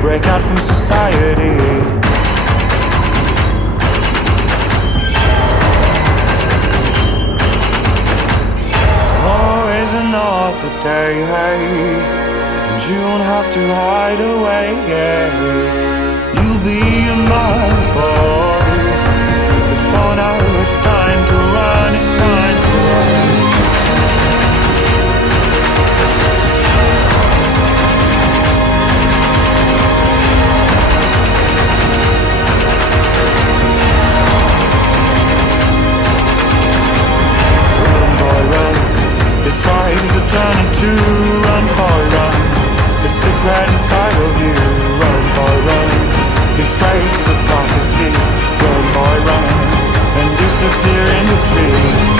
break out from society. Always another day, and you don't have to hide away. You'll be a man, boy, but for now it's time to run, it's time to run. This ride is a journey to run, boy, run. The secret inside of you, run, boy, run. This race is a prophecy, run, boy, run. And disappear in the trees.